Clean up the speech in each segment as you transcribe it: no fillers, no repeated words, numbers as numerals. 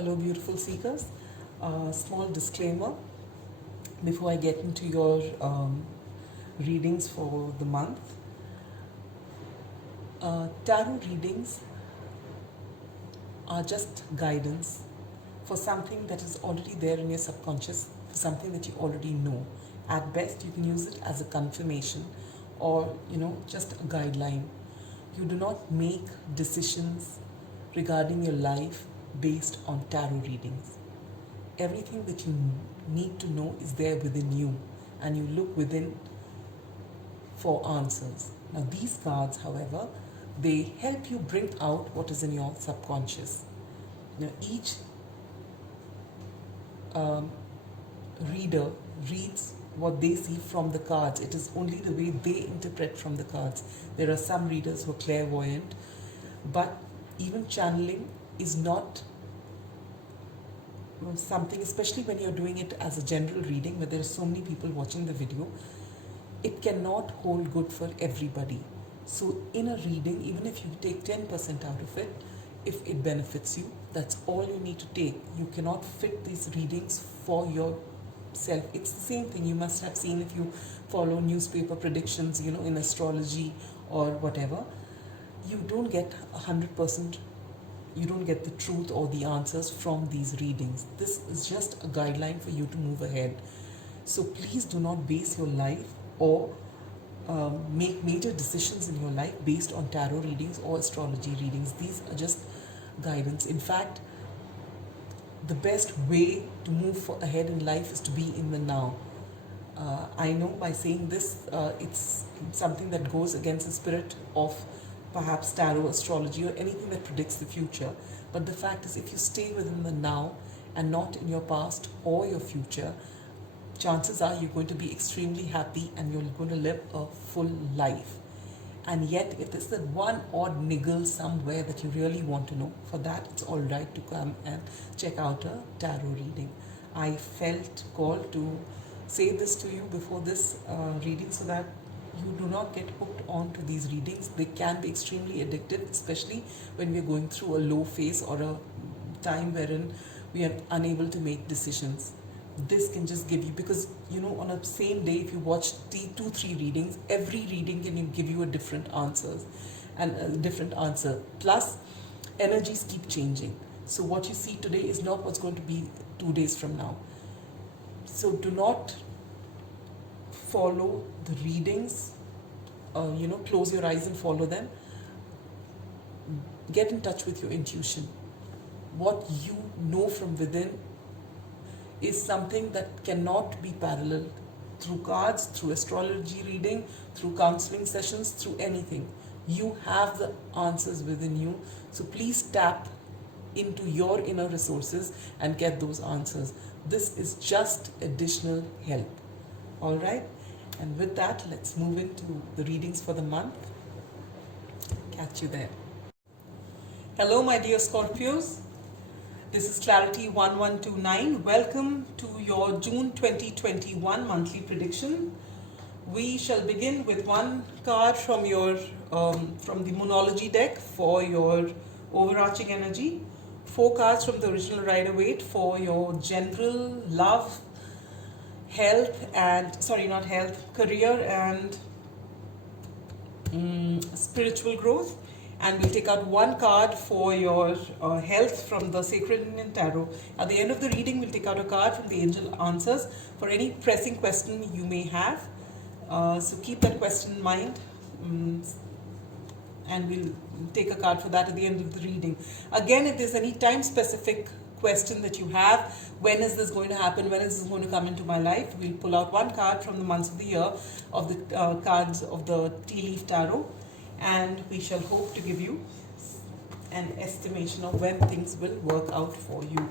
Hello, beautiful seekers. Small disclaimer before I get into your readings for the month. Tarot readings are just guidance for something that is already there in your subconscious, for something that you already know. At best, you can use it as a confirmation or, just a guideline. You do not make decisions regarding your life based on tarot readings. Everything that you need to know is there within you, and you look within for answers. Now, these cards, however, they help you bring out what is in your subconscious. Now, each reader reads what they see from the cards. It is only the way they interpret from the cards. There are some readers who are clairvoyant, but even channeling is not something, especially when you're doing it as a general reading where there are so many people watching the video, it cannot hold good for everybody. So in a reading, even if you take 10% out of it, if it benefits you, that's all you need to take. You cannot fit these readings for yourself. It's the same thing you must have seen if you follow newspaper predictions, in astrology or whatever. You don't get 100%, you don't get the truth or the answers from these readings. This is just a guideline for you to move ahead. So please do not base your life or make major decisions in your life based on tarot readings or astrology readings. These are just guidance. In fact, the best way to move ahead in life is to be in the now. I know by saying this, it's something that goes against the spirit of perhaps tarot, astrology, or anything that predicts the future. But the fact is, if you stay within the now and not in your past or your future, chances are you're going to be extremely happy and you're going to live a full life. And yet, if there's that one odd niggle somewhere that you really want to know, for that it's all right to come and check out a tarot reading. I felt called to say this to you before this reading so that you do not get hooked on to these readings. They can be extremely addictive, especially when we're going through a low phase or a time wherein we are unable to make decisions. This can just give you, because on a same day, if you watch 2-3 readings, every reading can give you a different answers and a different answer. Plus, energies keep changing. So what you see today is not what's going to be 2 days from now. So do not follow the readings, close your eyes and follow them. Get in touch with your intuition. What you know from within is something that cannot be paralleled through cards, through astrology reading, through counseling sessions, through anything. You have the answers within you. So please tap into your inner resources and get those answers. This is just additional help. All right? And with that, let's move into the readings for the month. Catch you there. Hello, my dear Scorpios. This is Clarity 1129. Welcome to your June 2021 monthly prediction. We shall begin with one card from your from the Moonology deck for your overarching energy. 4 cards from the original Rider-Waite for your general love, career and spiritual growth. And we'll take out 1 card for your health from the Sacred Indian Tarot. At the end of the reading, we'll take out a card from the Angel Answers for any pressing question you may have. So keep that question in mind. And we'll take a card for that at the end of the reading. Again, if there's any time-specific question that you have, when is this going to happen, when is this going to come into my life, we'll pull out 1 card from the months of the year of the cards of the Tea Leaf Tarot, and we shall hope to give you an estimation of when things will work out for you.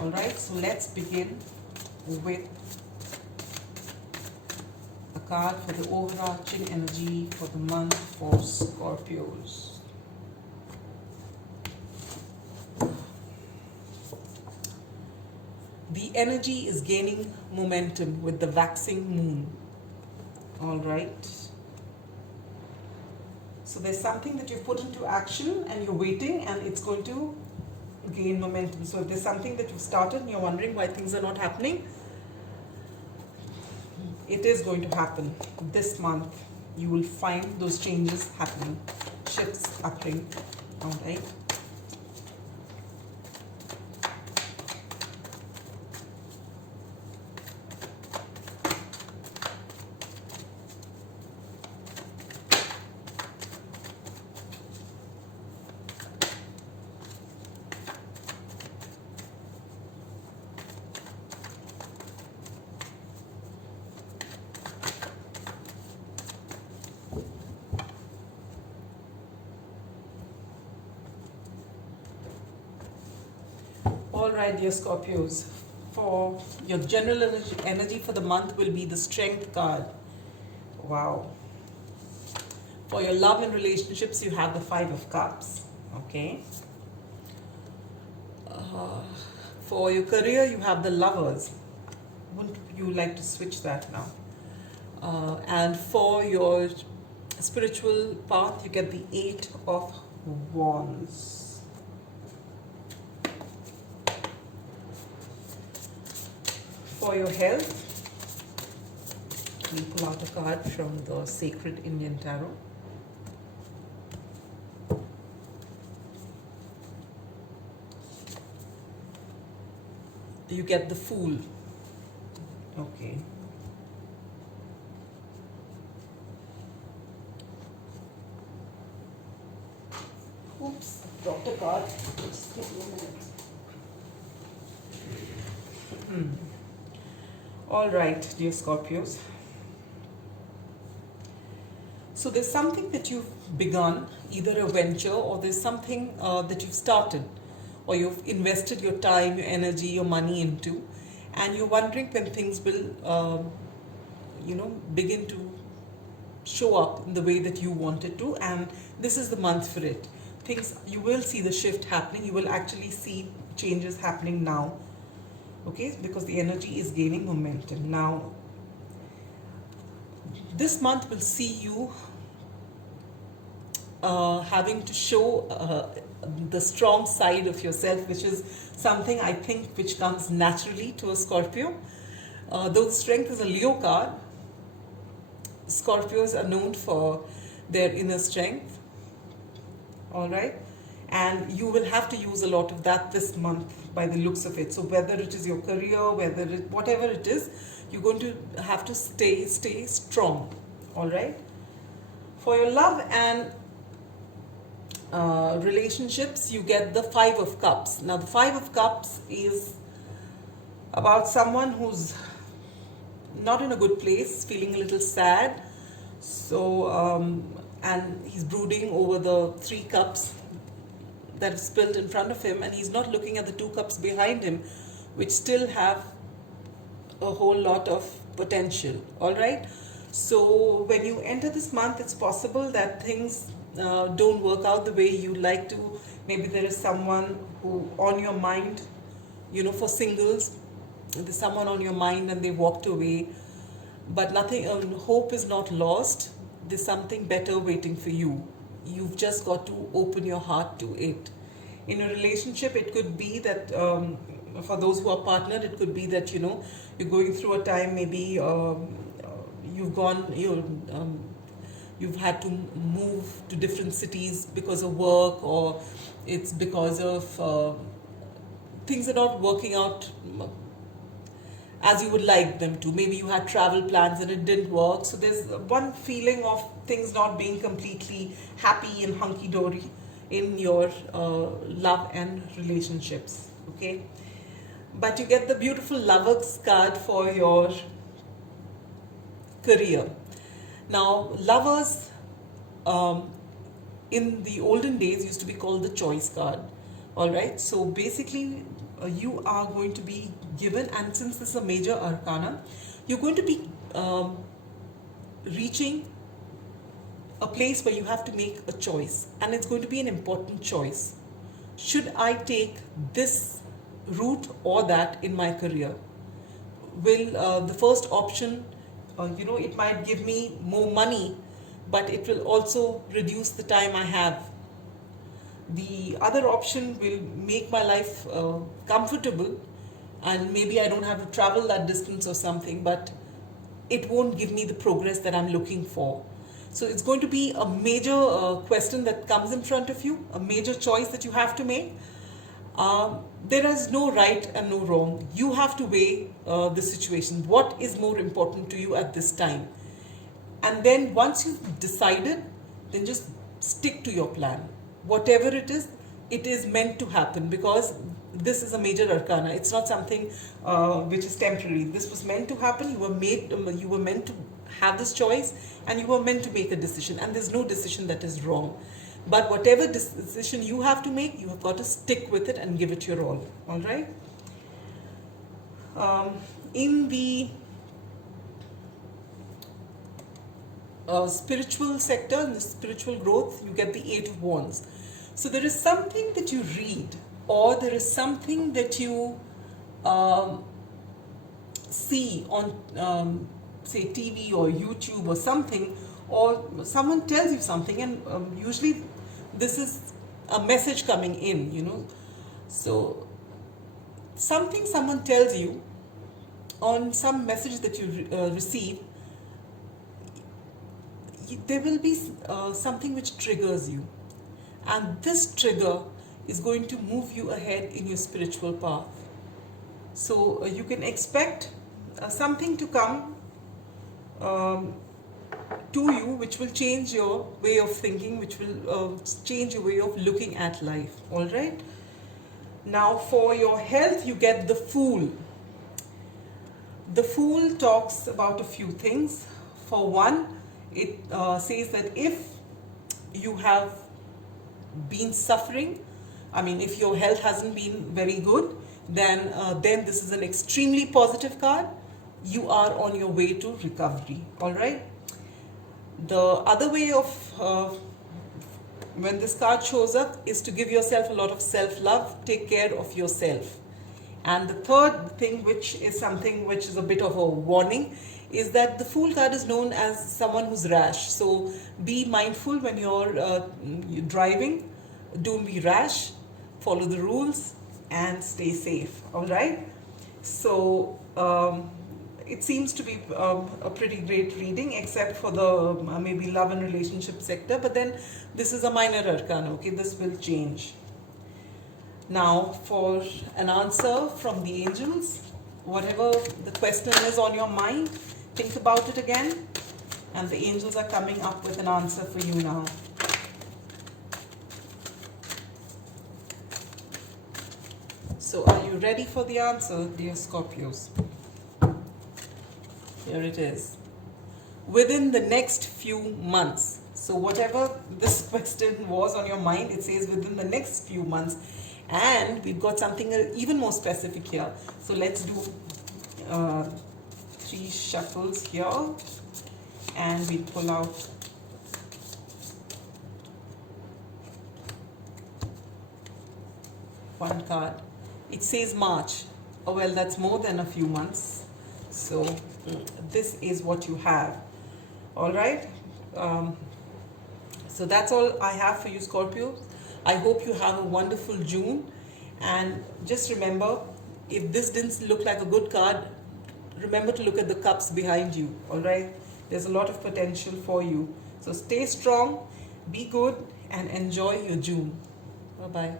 All right, so let's begin with a card for the overarching energy for the month for Scorpios. The energy is gaining momentum with the waxing moon. All right. So there's something that you've put into action and you're waiting, and it's going to gain momentum. So if there's something that you've started and you're wondering why things are not happening, it is going to happen this month. You will find those changes happening, shifts happening. All right. All right, dear Scorpios. For your general energy for the month will be the Strength card. Wow. For your love and relationships, you have the Five of Cups. Okay. For your career, you have the Lovers. Wouldn't you like to switch that now? And for your spiritual path, you get the Eight of Wands. For your health, we pull out a card from the Sacred Indian Tarot. You get the Fool. Okay. Oops, dropped a card. Just give me a minute. All right, dear Scorpios. So there's something that you've begun, either a venture or there's something that you've started or you've invested your time, your energy, your money into, and you're wondering when things will, begin to show up in the way that you want it to, and this is the month for it. You will see the shift happening. You will actually see changes happening now. Okay, because the energy is gaining momentum. Now, this month will see you having to show the strong side of yourself, which is something I think which comes naturally to a Scorpio. Though strength is a Leo card, Scorpios are known for their inner strength. All right. And you will have to use a lot of that this month by the looks of it. So whether it is your career, whatever it is, you're going to have to stay strong. All right. For your love and relationships, you get the Five of Cups. Now the Five of Cups is about someone who's not in a good place, feeling a little sad. So and he's brooding over the 3 cups that is spilled in front of him, and he's not looking at the 2 cups behind him, which still have a whole lot of potential. All right. So when you enter this month, it's possible that things don't work out the way you like to. Maybe there is someone who on your mind, for singles, there's someone on your mind and they walked away, but nothing, hope is not lost. There's something better waiting for you. You've just got to open your heart to it. In a relationship, it could be that for those who are partnered, it could be that you're going through a time, maybe you've had to move to different cities because of work, or it's because of things are not working out as you would like them to. Maybe you had travel plans and it didn't work. So there's one feeling of things not being completely happy and hunky-dory in your love and relationships. Okay. But you get the beautiful Lovers card for your career. Now, Lovers in the olden days used to be called the Choice card. All right. So basically, you are going to be given, and since this is a major arcana, you're going to be reaching a place where you have to make a choice, and it's going to be an important choice. Should I take this route or that in my career? Will the first option, it might give me more money, but it will also reduce the time I have. The other option will make my life comfortable, and maybe I don't have to travel that distance or something, but it won't give me the progress that I'm looking for. So it's going to be a major question that comes in front of you, a major choice that you have to make. There is no right and no wrong. You have to weigh the situation. What is more important to you at this time? And then once you've decided, then just stick to your plan. Whatever it is meant to happen, because this is a major arcana. It's not something which is temporary. This was meant to happen. You were meant to have this choice, and you were meant to make a decision. And there's no decision that is wrong. But whatever decision you have to make, you have got to stick with it and give it your all. All right. In the spiritual sector, in the spiritual growth, you get the Eight of Wands. So there is something that you read, or there is something that you see on, say, TV or YouTube or something, or someone tells you something, and usually this is a message coming in, you know. So something someone tells you on some message that you receive, there will be something which triggers you, and this trigger is going to move you ahead in your spiritual path. So you can expect something to come to you which will change your way of thinking, which will change your way of looking at life. All right. Now for your health, you get the Fool. The Fool talks about a few things. For one, it says that if you have been suffering, I mean, if your health hasn't been very good, then this is an extremely positive card. You are on your way to recovery. All right. The other way of when this card shows up is to give yourself a lot of self-love, take care of yourself. And the third thing, which is something which is a bit of a warning, is that the Fool card is known as someone who's rash. So be mindful when you're driving. Don't be rash. Follow the rules and stay safe. All right. So it seems to be a pretty great reading, except for the maybe love and relationship sector. But then this is a minor arcana. Okay, this will change. Now for an answer from the angels, whatever the question is on your mind, think about it again, and the angels are coming up with an answer for you now. So are you ready for the answer, dear Scorpios? Here it is. Within the next few months. So whatever this question was on your mind, it says within the next few months. And we've got something even more specific here. So let's do 3 shuffles here, and we pull out one card. It says March. Oh well, that's more than a few months. So this is what you have. All right. So that's all I have for you, Scorpio. I hope you have a wonderful June, and just remember, if this didn't look like a good card, remember to look at the cups behind you. All right. There's a lot of potential for you. So stay strong, be good, and enjoy your June. Bye-bye.